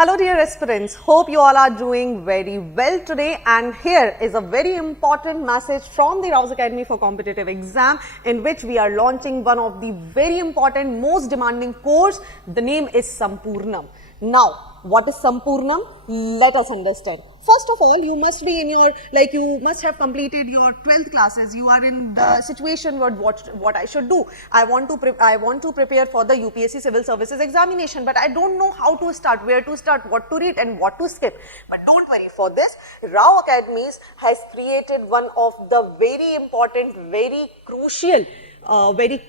Hello dear aspirants, hope you all are doing very well today, and here is a very important message from the Rouse Academy for Competitive Exam, in which we are launching one of the very important, most demanding course. The name is Sampurnam. Now, what is Sampurnam? Let us understand. First of all, you must be in your, you must have completed your 12th classes. You are in the situation what I should do. I want to prepare for the UPSC Civil Services examination, but I don't know how to start, where to start, what to read and what to skip. But don't worry, for this, Rao Academies has created one of the very important, very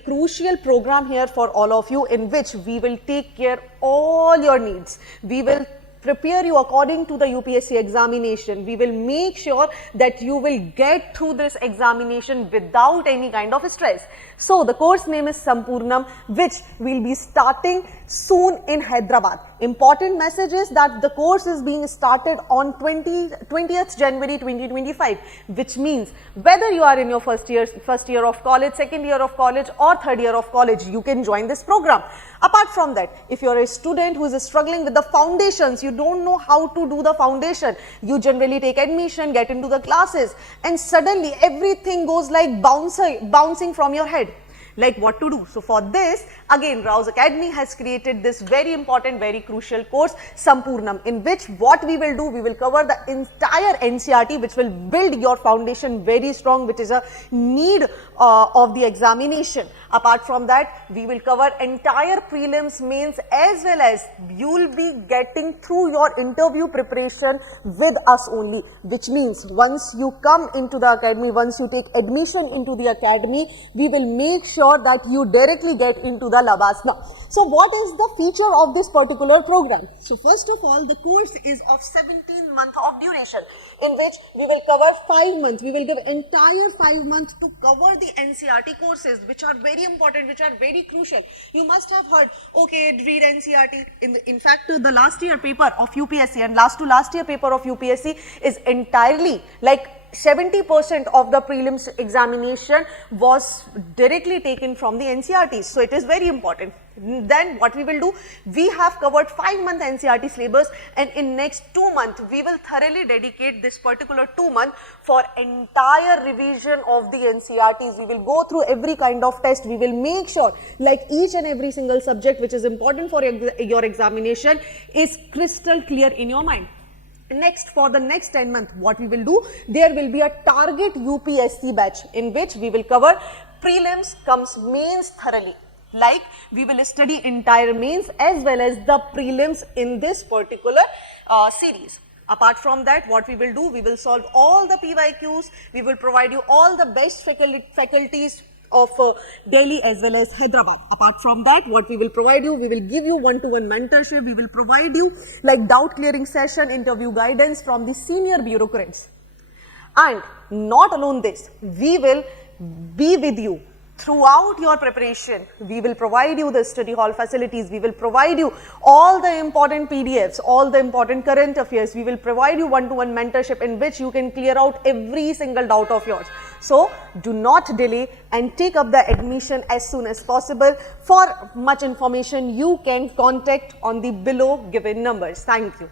crucial program here for all of you, in which we will take care all your needs. We will prepare you according to the UPSC examination. We will make sure that you will get through this examination without any kind of stress. So the course name is Sampurnam, which will be starting soon in Hyderabad. Important message is that the course is being started on 20th January 2025, which means whether you are in your first year of college, second year of college or third year of college, you can join this program. Apart from that, if you are a student who is struggling with the foundations, you don't know how to do the foundation, you generally take admission, get into the classes, and suddenly everything goes like bouncing from your head. Like what to do? So for this, again, Rouse Academy has created this very important, very crucial course, Sampurnam, in which what we will do, we will cover the entire NCERT, which will build your foundation very strong, which is a need of the examination. Apart from that, we will cover entire prelims, mains, as well as you will be getting through your interview preparation with us only, which means once you come into the academy, once you take admission into the academy, we will make sure that you directly get into the Labasna. So what is the feature of this particular program? So first of all, the course is of 17 months of duration, in which we will cover 5 months. We will give entire 5 months to cover the NCERT courses, which are very important, which are very crucial. You must have heard, okay, read NCERT. In fact, the last year paper of UPSC and last year paper of UPSC is entirely like 70% of the prelims examination was directly taken from the NCERTs. So it is very important. Then what we will do, we have covered 5-month NCERT syllabus, and in next 2 months, we will thoroughly dedicate this particular 2 months for entire revision of the NCERTs. We will go through every kind of test. We will make sure like each and every single subject which is important for your examination is crystal clear in your mind. Next, for the next 10 months, what we will do, there will be a target UPSC batch, in which we will cover prelims comes mains thoroughly. Like we will study entire mains as well as the prelims in this particular series. Apart from that, what we will do, we will solve all the PYQs. We will provide you all the best faculties of Delhi as well as Hyderabad. Apart from that, what we will provide you, we will give you one-to-one mentorship. We will provide you like doubt clearing session, interview guidance from the senior bureaucrats. And not alone this, we will be with you throughout your preparation. We will provide you the study hall facilities. We will provide you all the important PDFs, all the important current affairs. We will provide you one-to-one mentorship, in which you can clear out every single doubt of yours. So do not delay and take up the admission as soon as possible. For much information, you can contact on the below given numbers. Thank you.